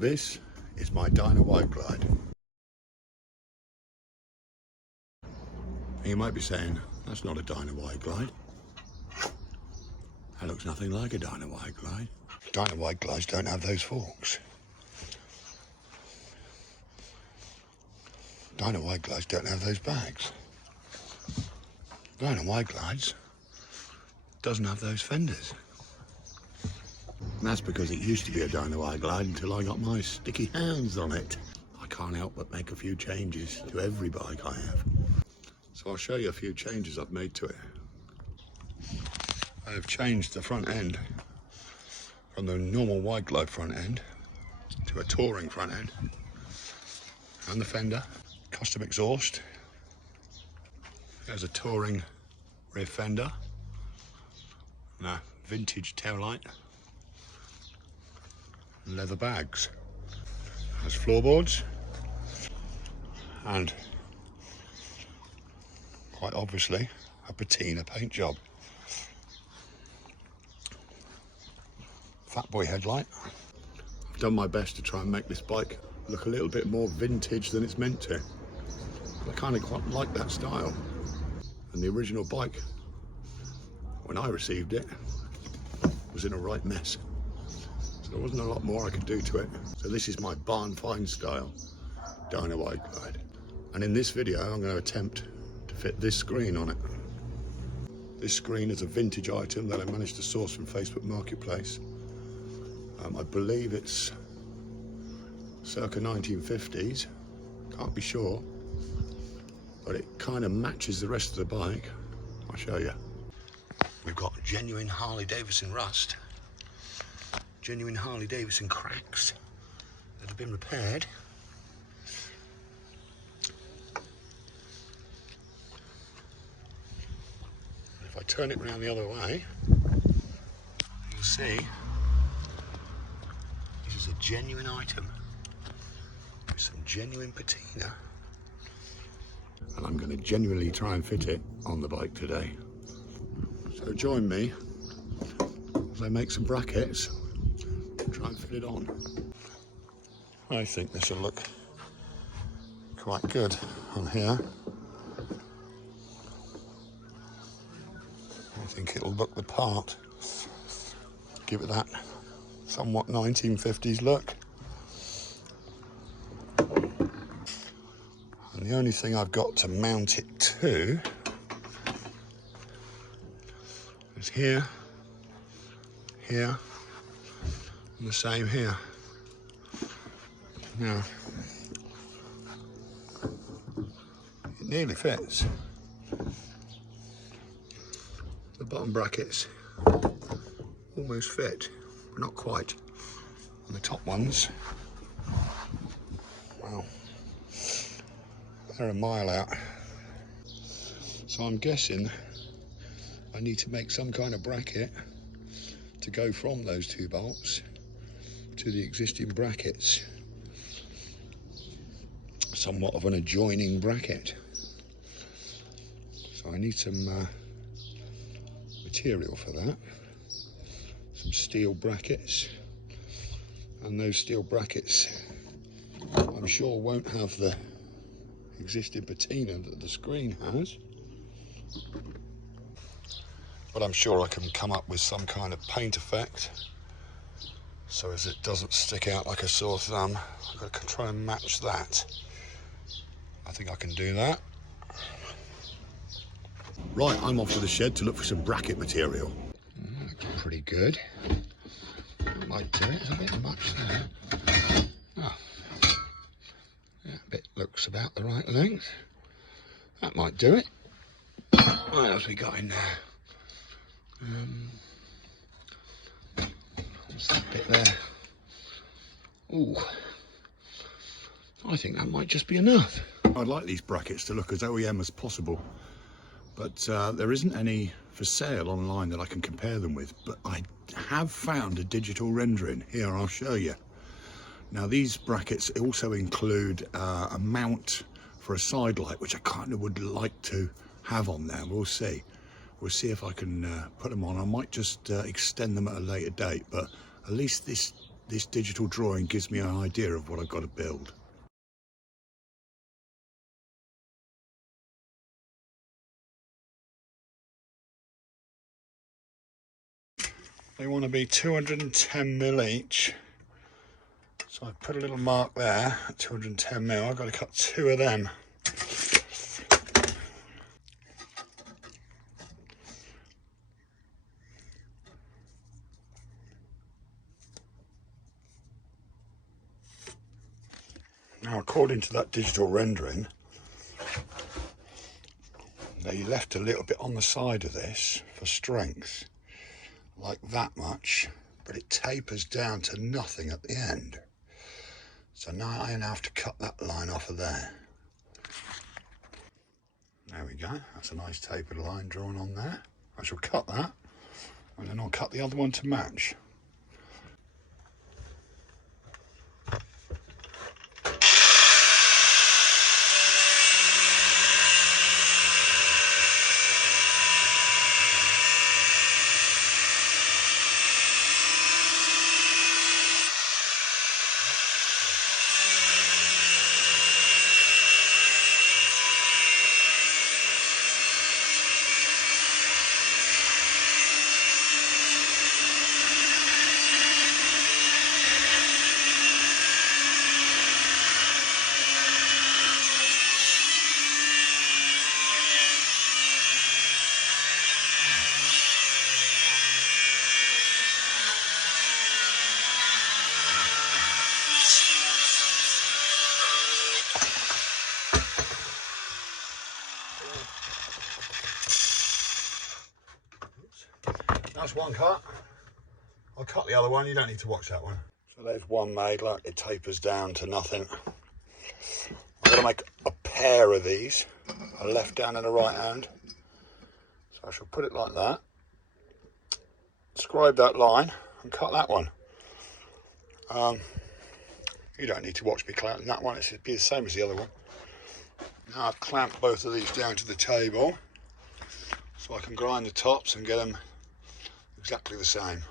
This is my Dyna Wide-Glide. You might be saying, that's not a Dyna Wide-Glide. That looks nothing like a Dyna Wide-Glide. Dyna Wide-Glides don't have those forks. Dyna Wide-Glides don't have those bags. Dyna Wide-Glides doesn't have those fenders. And that's because it used to be a Dyna Wide-Glide until I got my sticky hands on it. I can't help but make a few changes to every bike I have. So I'll show you a few changes I've made to it. I've changed the front end from the normal Wide-Glide front end to a touring front end. And the fender, custom exhaust. There's a touring rear fender. And a vintage taillight. And leather bags. There's floorboards. And quite obviously a patina paint job. Fat boy headlight. I've done my best to try and make this bike look a little bit more vintage than it's meant to. I kind of quite like that style. And the original bike, when I received it, was in a right mess. So there wasn't a lot more I could do to it. So this is my barn find style Dyna Wide-Glide. And in this video, I'm going to attempt to fit this screen on it. This screen is a vintage item that I managed to source from Facebook Marketplace. I believe it's circa 1950s, can't be sure, but it kind of matches the rest of the bike. I'll show you. We've got genuine Harley Davidson rust, genuine Harley Davidson cracks that have been repaired. If I turn it around the other way, you'll see this is a genuine item with some genuine patina, and I'm going to genuinely try and fit it on the bike today. So join me as I make some brackets and try and fit it on. I think this will look quite good on here. I think it'll look the part. Give it that somewhat 1950s look. And the only thing I've got to mount it to is here, here, and the same here. Now, it nearly fits. The bottom brackets almost fit, but not quite. And the top ones, well, they're a mile out. So I'm guessing I need to make some kind of bracket to go from those two bolts to the existing brackets. Somewhat of an adjoining bracket. So I need some material for that. Some steel brackets. And those steel brackets, I'm sure, won't have the existing patina that the screen has. But I'm sure I can come up with some kind of paint effect so as it doesn't stick out like a sore thumb. I've got to try and match that. I think I can do that. Right, I'm off to the shed to look for some bracket material. Pretty good. I might do it. It's a bit much there. Oh. Yeah, bit looks about the right length. That might do it. What else we got in there? What's that bit there? Ooh, I think that might just be enough. I'd like these brackets to look as OEM as possible, but there isn't any for sale online that I can compare them with. But I have found a digital rendering. Here, I'll show you. Now, these brackets also include a mount for a side light, which I kind of would like to have on there. We'll see. We'll see if I can put them on. I might just extend them at a later date, but at least this this digital drawing gives me an idea of what I've got to build. They want to be 210mm each. So I put a little mark there at 210mm. I've got to cut 2 of them. Now, according to that digital rendering, they left a little bit on the side of this for strength, like that much, but it tapers down to nothing at the end. So now I have to cut that line off of there. There we go, that's a nice tapered line drawn on there. I shall cut that, and then I'll cut the other one to match. That's one cut. I'll cut the other one, you don't need to watch that one. So there's one made, like it tapers down to nothing. I'm gonna make a pair of these, a left hand and a right hand. So I shall put it like that, scribe that line and cut that one. You don't need to watch me clamping that one, it'll be the same as the other one. Now I've clamped both of these down to the table so I can grind the tops and get them exactly the same.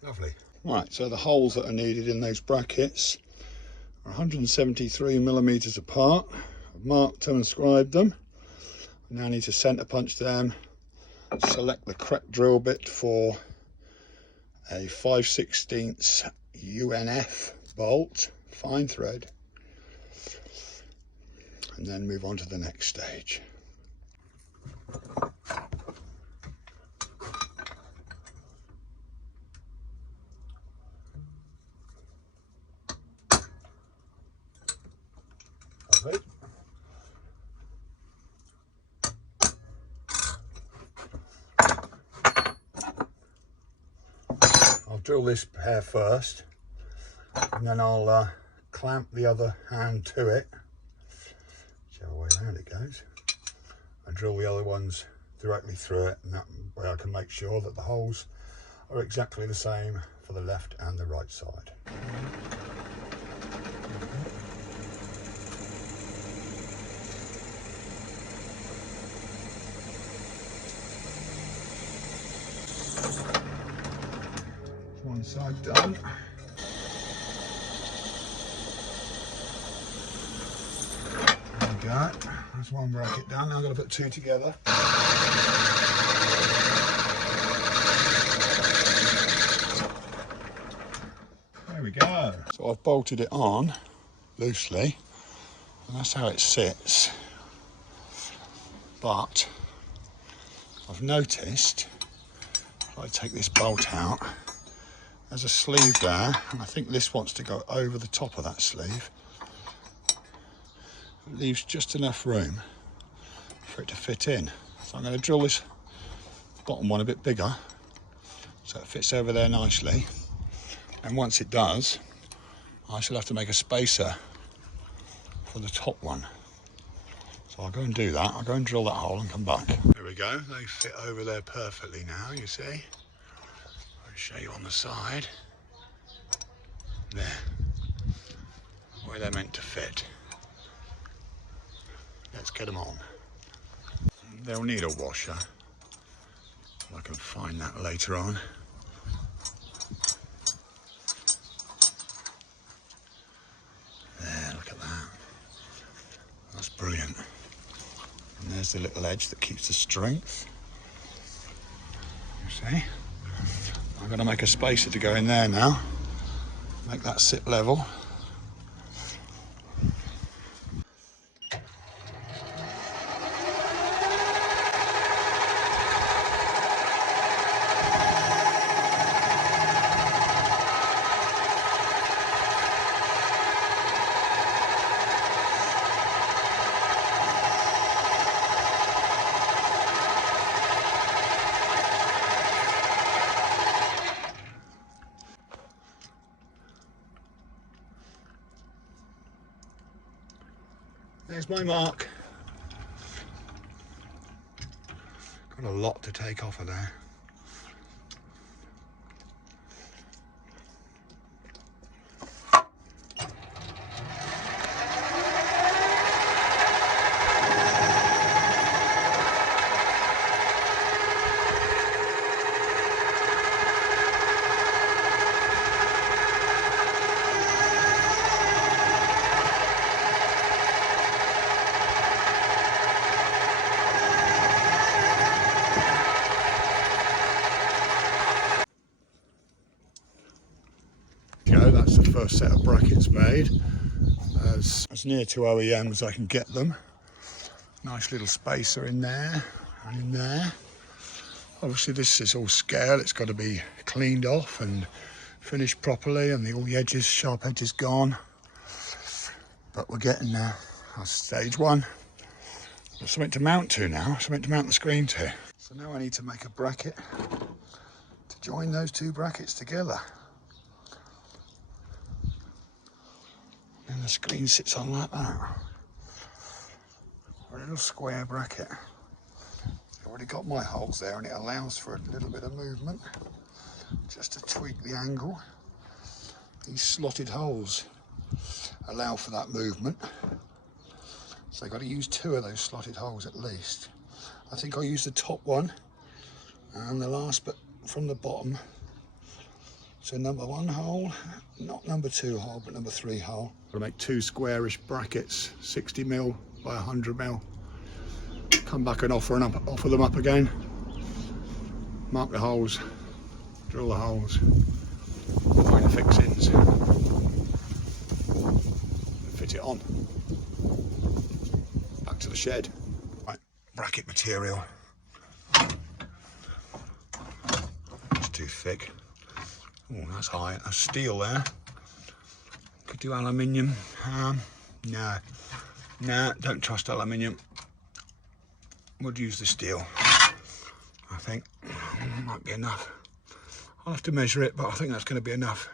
Lovely. Right, so the holes that are needed in those brackets are 173mm apart. I've marked them and scribed them. Now I need to centre punch them, select the correct drill bit for a 5/16 UNF bolt, fine thread, and then move on to the next stage. Lovely. I'll drill this pair first, and then I'll clamp the other hand to it, whichever way around it goes, and drill the other ones directly through it, and that way I can make sure that the holes are exactly the same for the left and the right side. One side done. There we go. That's one bracket done. Now I'm going to put two together. There we go. So I've bolted it on loosely, and that's how it sits. But I've noticed if I take this bolt out, there's a sleeve there, and I think this wants to go over the top of that sleeve. It leaves just enough room for it to fit in. So I'm going to drill this bottom one a bit bigger so it fits over there nicely. And once it does, I shall have to make a spacer for the top one. So I'll go and do that. I'll go and drill that hole and come back. There we go. They fit over there perfectly now, you see. I'll show you on the side. There. Where they're meant to fit. Let's get them on. They'll need a washer. I can find that later on. There, look at that. That's brilliant. And there's the little edge that keeps the strength. You see? I'm going to make a spacer to go in there now. Make that sit level. There's my mark. Got a lot to take off of there. That's the first set of brackets made, as near to OEM as I can get them. Nice little spacer in there and in there. Obviously this is all scale, it's got to be cleaned off and finished properly, and all the edges, sharp edges gone. But we're getting there. That's stage one. There's something to mount to now, something to mount the screen to. So now I need to make a bracket to join those two brackets together. And the screen sits on like that. A little square bracket. I've already got my holes there, and it allows for a little bit of movement just to tweak the angle. These slotted holes allow for that movement. So I've got to use 2 of those slotted holes at least. I think I'll use the top one and the last bit from the bottom. So number 1 hole, not number 2 hole, but number 3 hole. I'll make 2 squarish brackets, 60mm by 100mm. Come back and offer them up again. Mark the holes, drill the holes, find the fixings, fit it on. Back to the shed. Right, bracket material. It's too thick. Oh, that's high. That's steel there. Could do aluminium. No, don't trust aluminium. We'll use the steel. I think might be enough. I'll have to measure it, but I think that's going to be enough.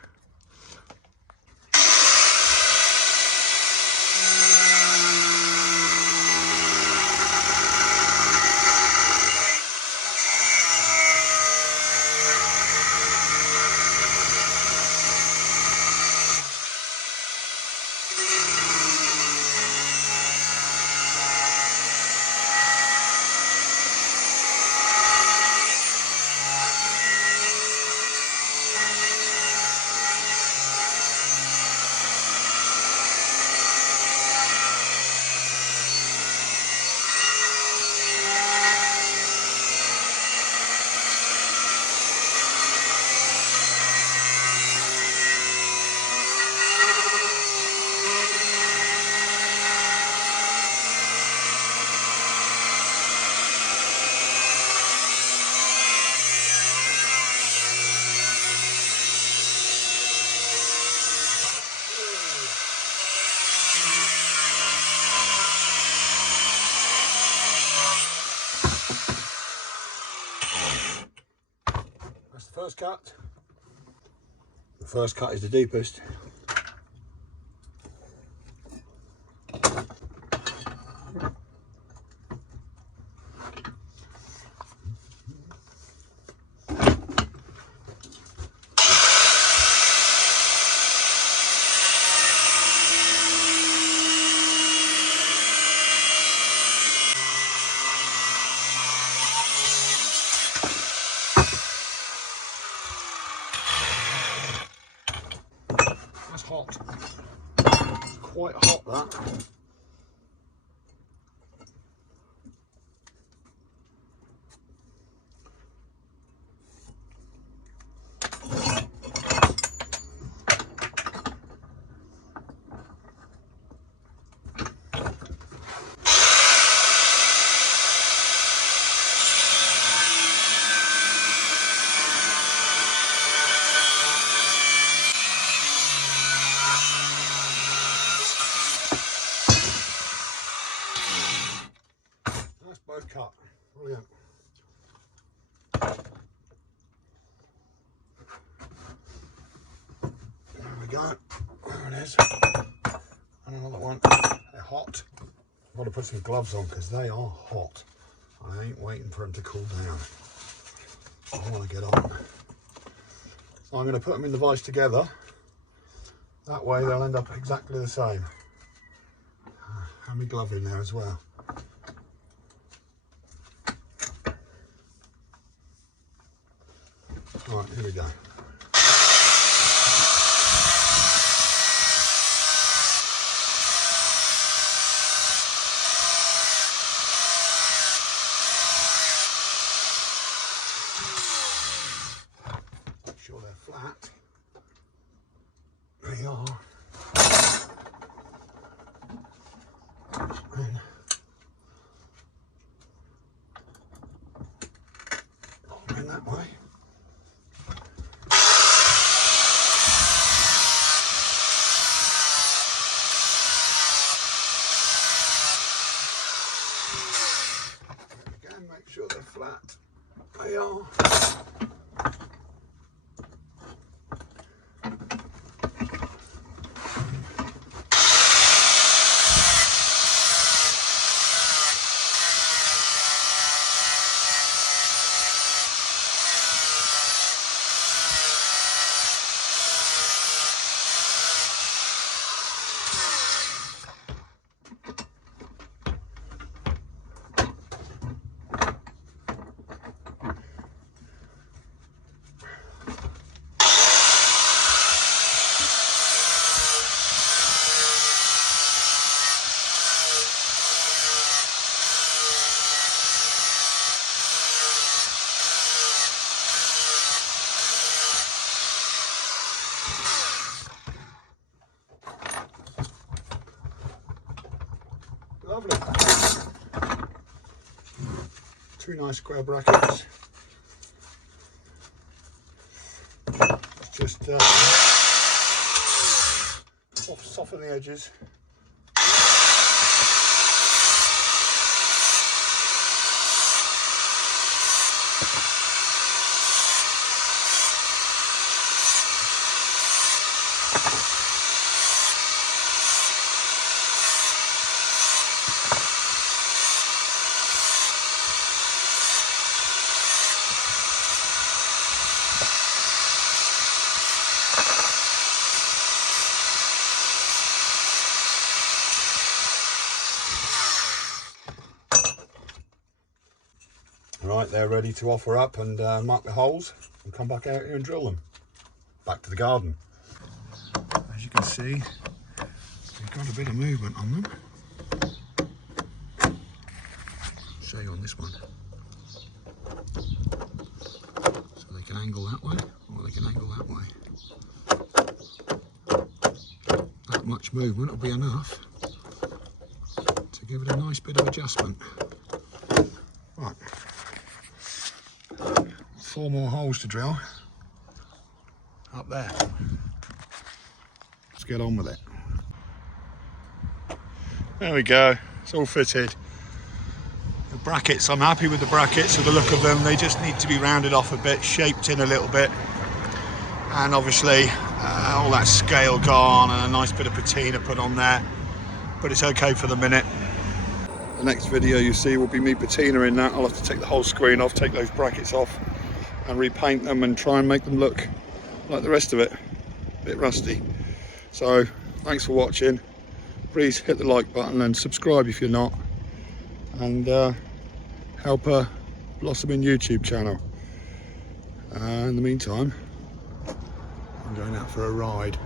first cut. The first cut is the deepest. That's hot. It's quite hot, that. That's both cut. Brilliant. There we go. There it is. And another one. They're hot. I've got to put some gloves on because they are hot. I ain't waiting for them to cool down. I want to get on. So I'm going to put them in the vise together. That way they'll end up exactly the same. Have my glove in there as well. Right, here we go. Make sure they're flat. They are. And in that way. Again, make sure they're flat. They are. Lovely. Two nice square brackets. Just soften the edges. Right, they're ready to offer up and mark the holes and come back out here and drill them. Back to the garden. As you can see, we've got a bit of movement on them. Say on this one. So they can angle that way or they can angle that way. That much movement will be enough to give it a nice bit of adjustment. Right. 4 more holes to drill up there. Let's get on with it. There we go, it's all fitted. The Brackets, I'm happy with the brackets, of the look of them. They just need to be rounded off a bit, shaped in a little bit, and obviously all that scale gone and a nice bit of patina put on there, but it's okay for the minute. The next video you see will be me patina in that. I'll have to take the whole screen off, take those brackets off and repaint them and try and make them look like the rest of it, a bit rusty. So thanks for watching. Please hit the like button and subscribe if you're not, and help her blossoming YouTube channel. In the meantime, I'm going out for a ride.